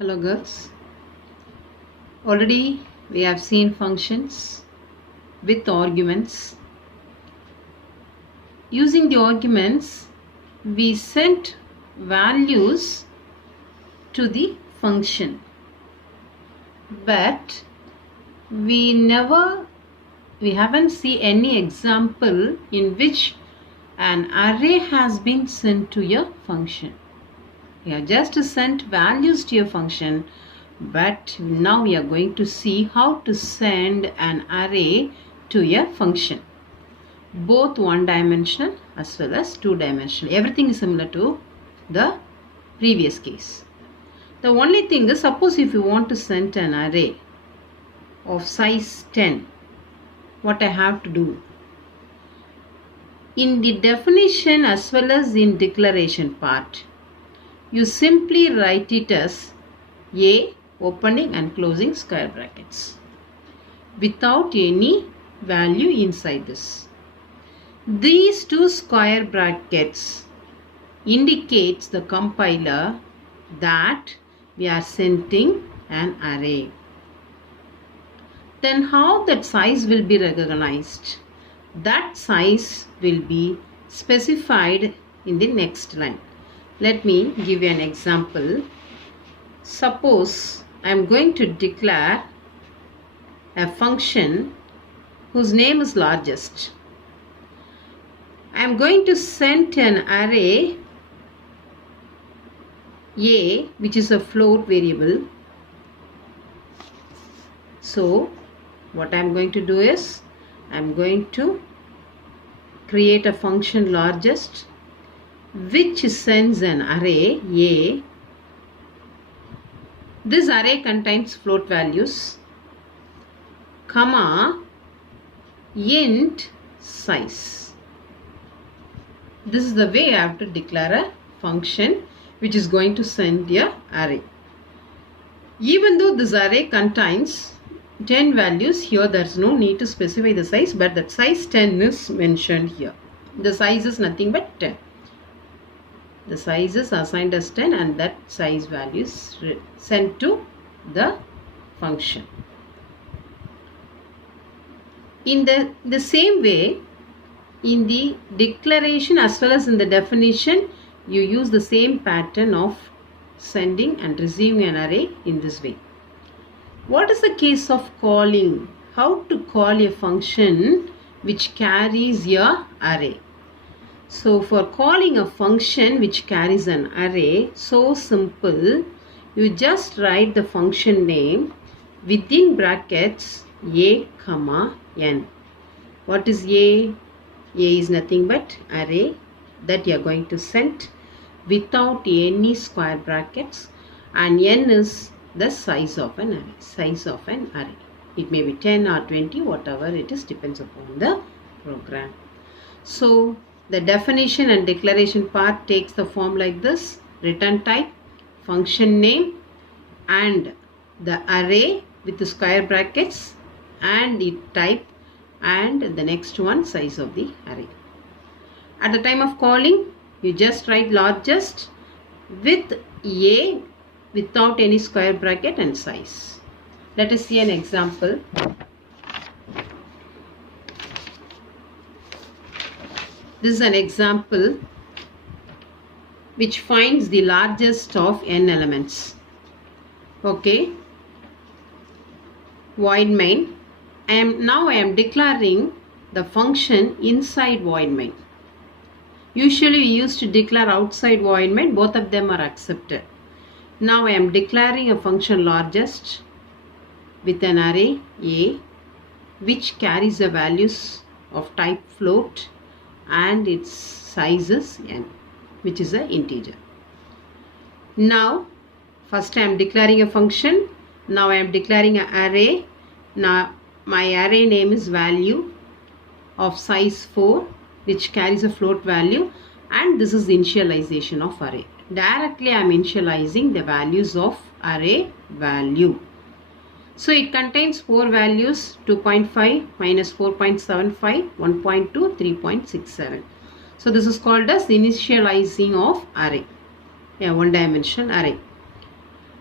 Hello girls. Already we have seen functions with arguments. Using the arguments, we sent values to the function. But we haven't seen any example in which an array has been sent to a function. We have just sent values to a function, but now we are going to see how to send an array to a function, both one-dimensional as well as two-dimensional. Everything is similar to the previous case. The only thing is, suppose if you want to send an array of size 10, what I have to do? In the definition as well as in declaration part, you simply write it as A opening and closing square brackets without any value inside this. These two square brackets indicates the compiler that we are sending an array. Then how that size will be recognized? That size will be specified in the next line. Let me give you an example. Suppose I am going to declare a function whose name is largest. I am going to send an array A, which is a float variable. So what I am going to do is, I am going to create a function largest which sends an array A. This array contains float values, comma, int size. This is the way I have to declare a function which is going to send an array. Even though this array contains 10 values, here there is no need to specify the size, but that size 10 is mentioned here. The size is nothing but 10. The size is assigned as 10 and that size value is sent to the function. In the same way, in the declaration as well as in the definition, you use the same pattern of sending and receiving an array in this way. What is the case of calling? How to call a function which carries an array? So for calling a function which carries an array, so simple, you just write the function name within brackets A, n. What is A? A is nothing but array that you are going to send without any square brackets, and n is the size of an array. It may be 10 or 20, whatever it is, depends upon the program. So the definition and declaration part takes the form like this: return type, function name, and the array with the square brackets, and the type, and the next one, size of the array. At the time of calling, you just write largest with A without any square bracket and size. Let us see an example. This is an example which finds the largest of n elements. Okay. Void main. Now I am declaring the function inside void main. Usually we used to declare outside void main. Both of them are accepted. Now I am declaring a function largest with an array A which carries the values of type float and its size is n, which is an integer. Now first I am declaring a function. Now I am declaring an array. Now my array name is value of size 4 which carries a float value, and this is the initialization of array. Directly I am initializing the values of array value. So it contains 4 values: 2.5, minus 4.75, 1.2, 3.67. So this is called as initializing of array, one dimensional array.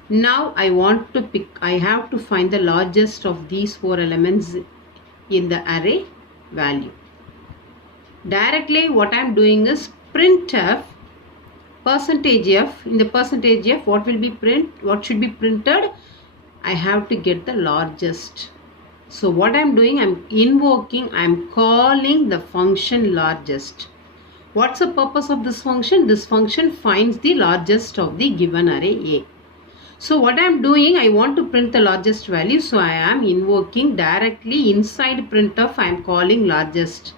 Now I have to find the largest of these 4 elements in the array value. Directly what I am doing is printf percentage f. In the percentage f, what should be printed? I have to get the largest. So what I am doing, I am calling the function largest. What's the purpose of this function? This function finds the largest of the given array A. So what I am doing, I want to print the largest value. So I am invoking directly inside printf, I am calling largest.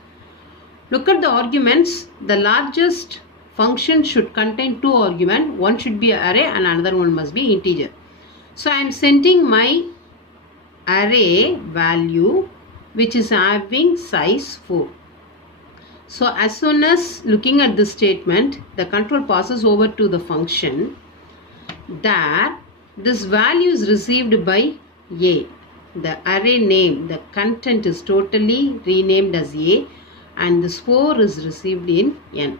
Look at the arguments. The largest function should contain 2 arguments. One should be array and another one must be integer. So I am sending my array value which is having size 4. So as soon as looking at this statement, the control passes over to the function that this value is received by A. The array name, the content is totally renamed as A, and this 4 is received in N.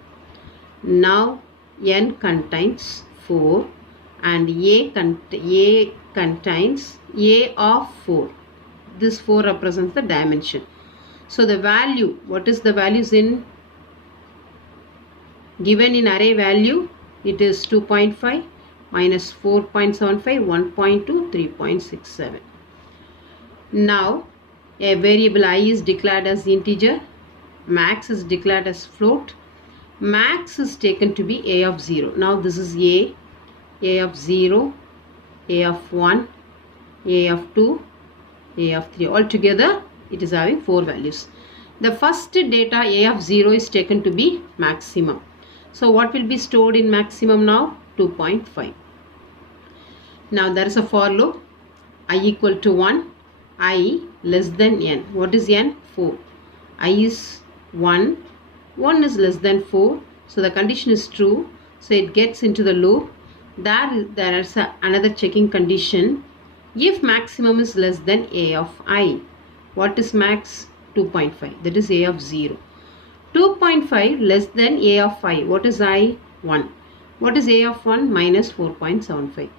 Now N contains 4 and A contains A of 4. This 4 represents the dimension. So the value, what is the values given in array value? It is 2.5 minus 4.75, 1.2, 3.67. Now a variable I is declared as integer, max is declared as float, max is taken to be A of 0. Now this is A of 0, A of 1, A of 2, A of 3. Altogether it is having 4 values. The first data A of 0 is taken to be maximum. So what will be stored in maximum now? 2.5. Now there is a for loop. I equal to 1, I less than N. What is N? 4. I is 1, 1 is less than 4. So the condition is true. So it gets into the loop. There is another checking condition. If maximum is less than A of I. What is max? 2.5. That is A of 0. 2.5 less than A of I. What is I? 1. What is A of 1? Minus 4.75.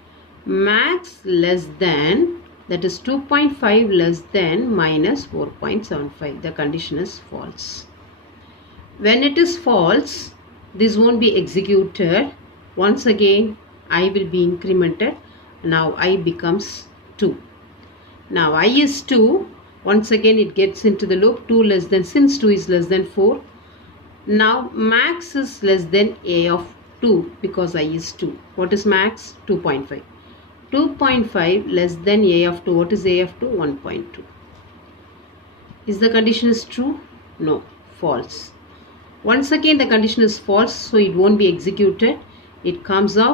Max less than, that is 2.5 less than minus 4.75. The condition is false. When it is false, this won't be executed. Once again, I will be incremented. Now I becomes 2. Now I is 2. Once again it gets into the loop. 2 less than, since 2 is less than 4. Now max is less than A of 2 because I is 2. What is max? 2.5. 2.5 less than A of 2. What is A of 2? 1.2. Is the condition is true? No, false. Once again the condition is false, so it won't be executed. It comes out